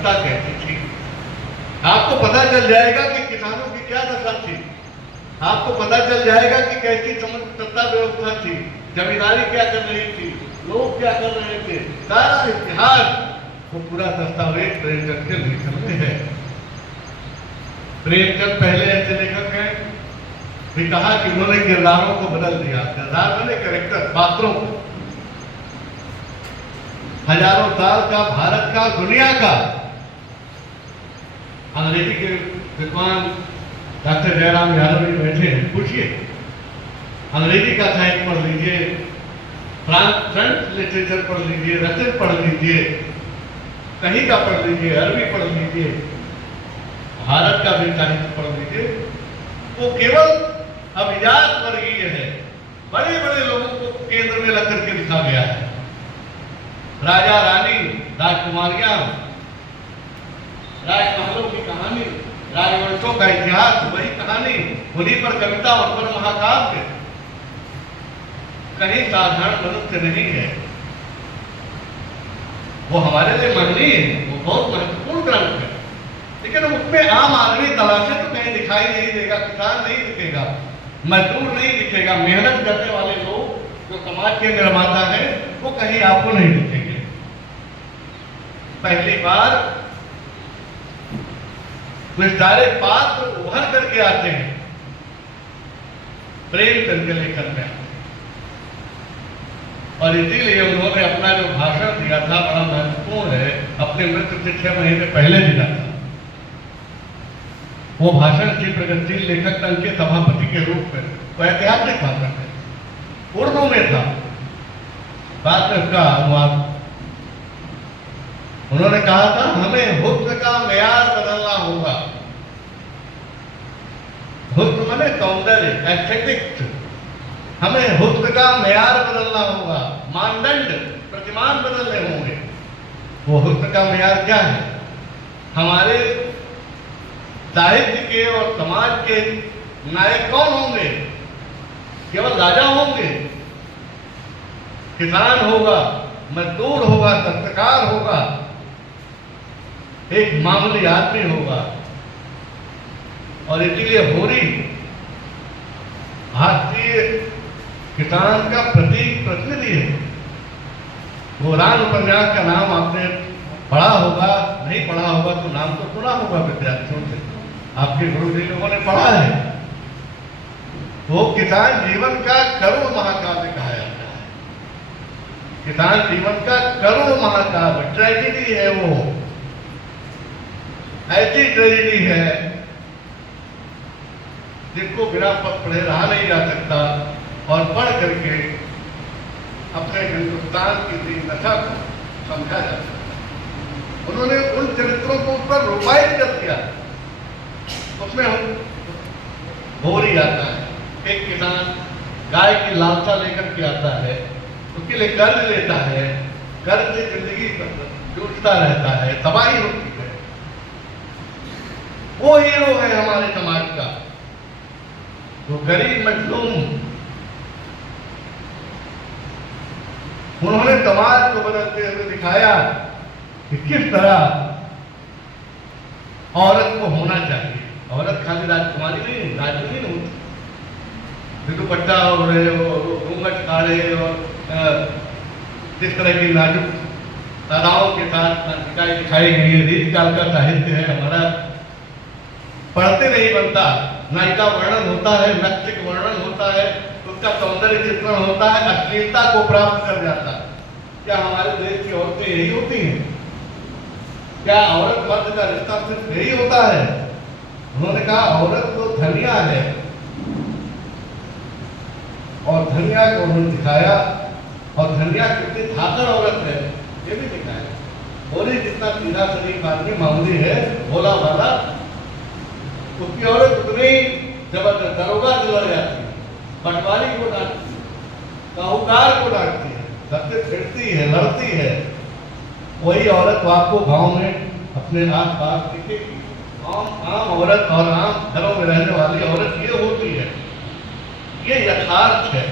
सत्ता कैसी थी। आपको पता चल जाएगा कि किसानों की क्या दशा थी, आपको पता चल जाएगा कि कैसी सत्ता व्यवस्था थी, जमींदारी क्या कर रही थी, लोग क्या कर रहे थे। सारा इतिहास वो पूरा दस्तावेज प्रेमचंद के लेखन में है। प्रेमचंद पहले ऐसे लेखक हैं भी कहा कि उन्होंने किरदारों को बदल दिया। किरदार मैंने कैरेक्टर, पात्रों को। हजारों साल का भारत का, दुनिया का, अंग्रेजी के विद्वान डॉक्टर जयराम यादव जी बैठे हैं, पूछिए, अंग्रेजी का साहित्य पढ़ लीजिए, फ्रेंच लिटरेचर पढ़ लीजिए, रचन पढ़ लीजिए, कहीं का पढ़ लीजिए, अरबी पढ़ लीजिए, भारत का भी साहित्य पढ़ लीजिए। वो केवल अभिजात वर्गीय है, बड़े बड़े लोगों को केंद्र में लग करके लिखा गया है। राजा रानी, राजकुमारियां, राजमहलों की कहानी, राजवंशों का इतिहास, वही कहानी, उन्हीं पर कविता, उन पर महाकाव्य। कहीं साधारण मनुष्य नहीं है। वो हमारे लिए महनीय है, वो बहुत महत्वपूर्ण ग्रंथ है, लेकिन उसमें आम आदमी तलाशे तो कहीं दिखाई नहीं देगा। किसान नहीं दिखेगा, मजदूर नहीं दिखेगा, मेहनत करने वाले लोग जो समाज के निर्माता है वो कहीं आपको नहीं दिखेंगे। पहली बार कुछ सारे पात्र उभर करके आते हैं प्रेमचंद के लेखन में, और इसीलिए उन्होंने अपना जो भाषण दिया था बड़ा महत्वपूर्ण है, अपने मृत्यु से 6 महीने पहले दिया था। वो भाषण थी प्रगतिशील लेखक दल के सभापति के रूप में, तो ऐतिहासिक भाषण है, उर्दू में था। बाद में उसका अनुवाद उन्होंने कहा था, हमें हुस्न का मेयार बदलना होगा। हुस्न माने सौंदर्य, एस्थेटिक्स। हमें हुस्न का मेयार बदलना होगा, मानदंड, प्रतिमान बदलने होंगे। वो हुस्न का मेयार क्या है? हमारे साहित्य के और समाज के नायक कौन होंगे? केवल राजा होंगे? किसान होगा, मजदूर होगा, दस्तकार होगा, एक मामूली आदमी होगा। और इसीलिए होरी भारतीय किसान का प्रतीक, प्रतिनिधि है। होरान उपन्यास का नाम आपने पढ़ा होगा, नहीं पढ़ा होगा तो नाम तो सुना होगा विद्यार्थियों से, आपके गुरुजी लोगों ने पढ़ा है। वो किसान जीवन का करुण महाकाव्य कहा जाता है। किसान जीवन का करुण महाकाव्य, ट्रेजेडी है वो, ऐसी ट्रेजेडी है जिनको बिना पढ़े रहा नहीं जा सकता, और पढ़ करके अपने हिंदुस्तान की दीनदशा को समझा जा सकता। उन्होंने उन चरित्रों को उस पर रूपायित कर दिया। उसमें होरी आता है, एक किसान गाय की लालसा लेकर के आता है, उसके लिए कर्ज लेता है, कर्ज से जिंदगी जूझता रहता है, तबाही होती है। वो हीरो है हमारे समाज का, वो गरीब मजलूम। उन्होंने समाज को बदलते हुए दिखाया कि किस तरह औरत को होना चाहिए। औरत खाली राजकुमारी नहीं, राजकुमारी नहीं होती। दुपट्टा और घूंघट काढ़े और जिस तरह की नाजुक अदाओं के साथ नाटिकाएं दिखाई गई है, रीतकाल का साहित्य है हमारा, पढ़ते नहीं बनता। नायिका वर्णन होता है, नैतिक वर्णन होता है, उसका सौंदर्य चित्रण होता है, अश्लीलता को प्राप्त कर जाता है। क्या हमारे देश की औरतें यही होती हैं? क्या औरत मर्द का रिश्ता सिर्फ यही होता है? उन्होंने कहा औरत तो धनिया है, और धनिया को उन्होंने दिखाया, और धनिया कितनी धाकड़ औरत है ये भी दिखाया। होरी जितना सीधा शरीफ आदमी मामूली है, भोला वाला, उसकी औरत उतनी जबरदस्त दरोगा से लड़ जाती है, पटवारी को डांटती है, साहूकार को डांटती है, सबसे भिड़ती है, लड़ती है। वही औरत आपको गांव में अपने आस पास दिखेगी। आम औरत और आम घरों में रहने वाली औरत ये होती है, ये यथार्थ है।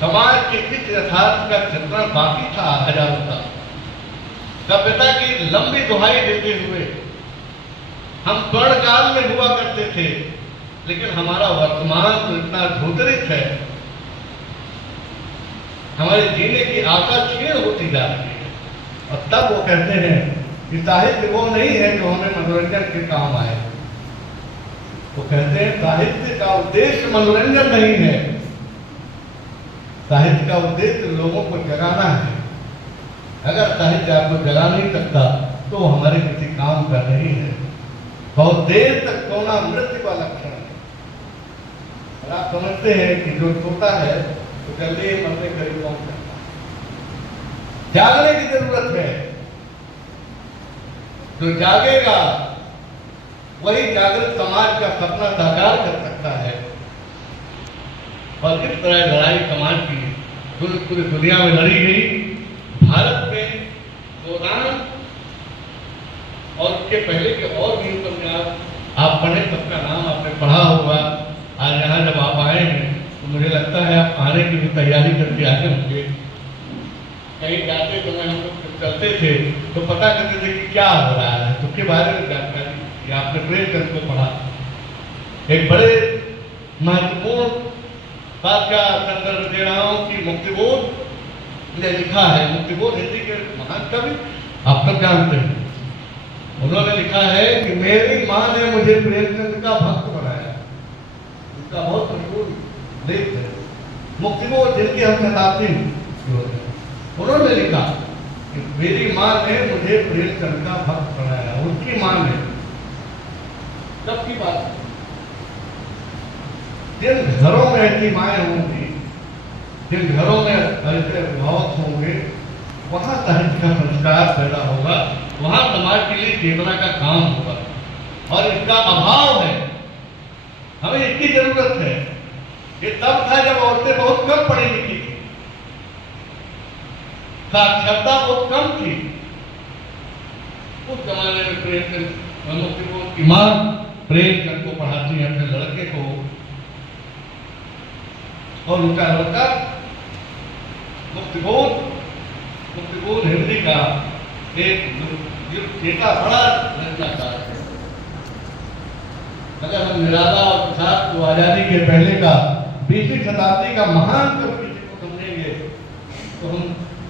समाज के किस यथार्थ का चित्रण बाकी था हजारों साल, सभ्यता की लंबी दुहाई देते हुए हम स्वर्ण काल में हुआ करते थे, लेकिन हमारा वर्तमान तो इतना धूतरित है, हमारे जीने की आशा क्षीण होती जा रही है। और तब वो कहते हैं कि साहित्य वो नहीं है जो हमें मनोरंजन के काम आए। वो कहते हैं साहित्य का उद्देश्य मनोरंजन नहीं है, साहित्य का उद्देश्य लोगों को जगाना है। अगर साहित्य आपको जगा नहीं सकता तो हमारे किसी काम का नहीं है। बहुत देर तक सोना मृत्यु का लक्षण है। और आप समझते हैं कि जो सोता है तो जल्दी ही मरने करीब पहुंच सकता है। जागने की जरूरत है। जो जागेगा वही जागृत समाज का सपना साकार कर सकता है। और किस तरह लड़ाई समाज की पूरी दुनिया में लड़ी गई। भारत में गोदान और उसके पहले के और भी उपन्यास आप पढ़े, सबका नाम आपने पढ़ा होगा। आज यहाँ जब आप आए हैं तो मुझे लगता है आप आने की भी तैयारी करके आए होंगे। कहीं जाते समय हम लोग चलते थे तो पता करते थे कि क्या हो रहा है, तो उसके बारे में जानकारी या आपने प्रेमचंद को पढ़ा। एक बड़े महत्वपूर्ण बात का संदर्भ दे रहा हूं कि मुक्तिबोध ने लिखा है। मुक्तिबोध हिंदी के महान कवि आप सब जानते हैं। उन्होंने लिखा है कि मेरी माँ ने मुझे प्रेमचंद का भक्त बनाया। इसका बहुत मशहूर लेख है मुक्तिबोध, जिनकी हम शताब्दी। उन्होंने लिखा कि मेरी माँ ने मुझे प्रेमचंद का भक्त बनाया। उनकी माँ ने, तब की बात है, जिन घरों में ऐसी माएँ होंगी, जिन घरों में ऐसे अभिभावक होंगे, वहां साहित्य का संस्कार पैदा होगा, वहां समाज के लिए चेतना का काम होगा। और इसका अभाव है, हमें इसकी जरूरत है। ये तब था जब औरतें बहुत कम पढ़ी लिखी थी, साक्षरता बहुत कम थी। उस जमाने में प्रेमचंद मुक्तिबोध की मां प्रेमचंद को पढ़ाती है अपने लड़के को, और उनका लड़का मुक्तिबोध हिंदी का एक बेटा बड़ा रचनाकार है। अगर हम निराला और प्रसाद को आजादी के पहले का 20वीं शताब्दी का महान कवि किसी को समझेंगे तो हम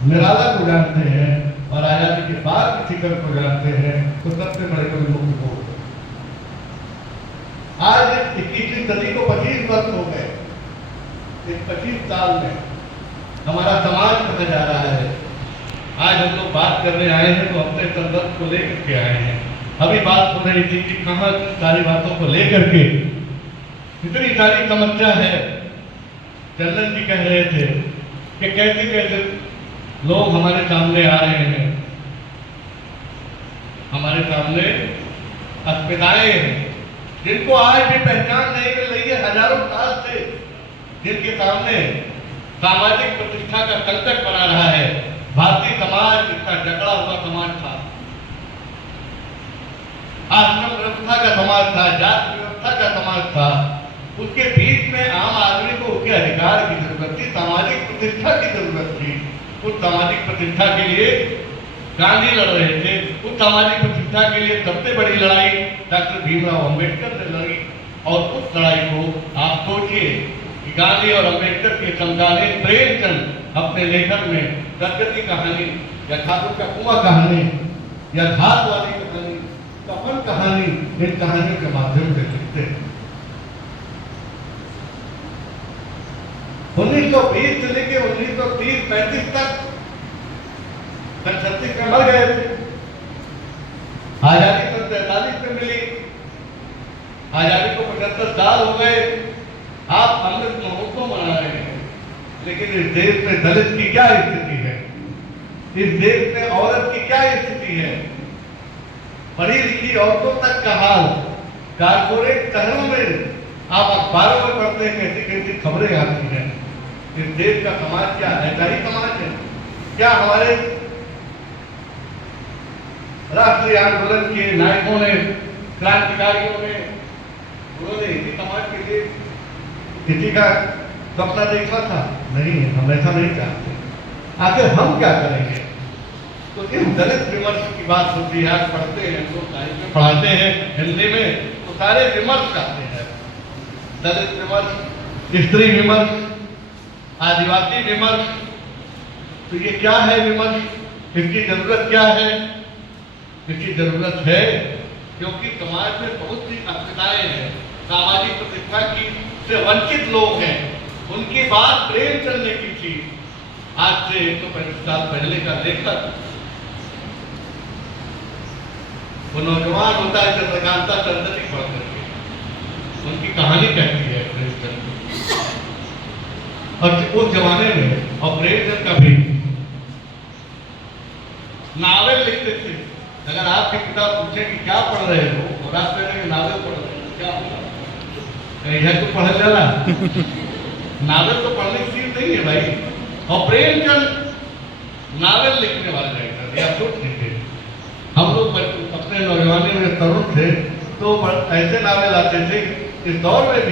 निराला को जानते हैं, और आजादी के बाद किसी कवि को जानते हैं तो सबसे बड़े कवि मुक्तिबोध। आज 21वीं सदी को 25 वर्ष हो गए। इस 25 साल में हमारा समाज कहाँ जा रहा है। आज हम लोग बात करने आए हैं तो अपने संदर्भ को लेकर के आए हैं। अभी बात हो रही थी कि कहाँ सारी बातों को लेकर के इतनी सारी समस्या है। चंदन जी कह रहे थे कि कैसे कैसे लोग हमारे सामने आ रहे हैं, हमारे सामने अस्मिताएं हैं जिनको आज भी पहचान नहीं मिल रही है। हजारों साल से जिनके सामने सामाजिक प्रतिष्ठा का संकट बना रहा है। भारतीय समाज इसका जकड़ा हुआ समाज था, आश्रम व्यवस्था का समाज था, जाति व्यवस्था का समाज था। उसके बीच में आम आदमी को उसके अधिकार की जरूरत थी, सामाजिक प्रतिष्ठा की जरूरत थी। उस सामाजिक प्रतिष्ठा के लिए गांधी लड़ रहे थे। उस सामाजिक प्रतिष्ठा के लिए सबसे बड़ी लड़ाई डॉक्टर भीमराव अंबेडकर ने लड़ी। और उस लड़ाई को आप सोचिए कि गांधी और अंबेडकर के समकालीन प्रेमचंद अपने लेखन में प्रकृति कहानी या ठाकुर का कुआं कहानी या घाट वाली कहानी, कफन कहानी, इन कहानियों के माध्यम से लिखते हैं। 1920 से लेके 1930-35 तक 36 में मर गए थे। आजादी 1943 में मिली। आजादी को 75 साल हो गए। आप अमृत महोत्सव मना रहे हैं, लेकिन इस देश में दलित की क्या स्थिति है, इस देश में औरत की क्या स्थिति है, पढ़ी लिखी औरतों तक का हाल, कारपोरेट शहरों में आप अखबारों में पढ़ते हैं कैसी कैसी खबरें आती हैं। इस देश का समाज क्या ऐसा ही समाज है क्या? हमारे राष्ट्रीय आंदोलन के नायकों ने, क्रांतिकारियों ने, उन्होंने हिंदी समाज के लिए किसी का सपना देखा था? नहीं, हम ऐसा नहीं चाहते। आखिर हम क्या करेंगे? तो इस दलित विमर्श की बात होती है। आप पढ़ते हैं, लोग साहित्य में पढ़ाते हैं हिंदी में, तो सारे विमर्श आते हैं। दलित विमर्श, स्त्री विमर्श, आदिवासी विमर्श। तो ये क्या है विमर्श? इसकी जरूरत क्या है? इसकी जरूरत है क्योंकि समाज में बहुत सी अस्मिताएं हैं, सामाजिक प्रतिष्ठा की से वंचित लोग हैं। उनकी बात प्रेमचंद ने की थी। आज से 135 साल पहले का लेखक, वो नौजवान होता है चंद्रकांता चंद्रनी पढ़ करके, उनकी कहानी कहती है प्रेमचंद। और उस जमाने में और प्रेमचंद का भी नावल लिखते थे। अगर आपकी किताब पूछे कि क्या पढ़ रहे हो और आप कह रहे हैं नावल पढ़ रहे हो, क्या होगा? यह तो पढ़ जाला नावल तो पढ़ने की चीज नहीं है भाई। और प्रेमचंद नावल लिखने वाले राइटर या सोच नहीं थे। हम लोग अपने नौजवानी में तरुण थे तो ऐसे नावल आते थे। इस दौर में भी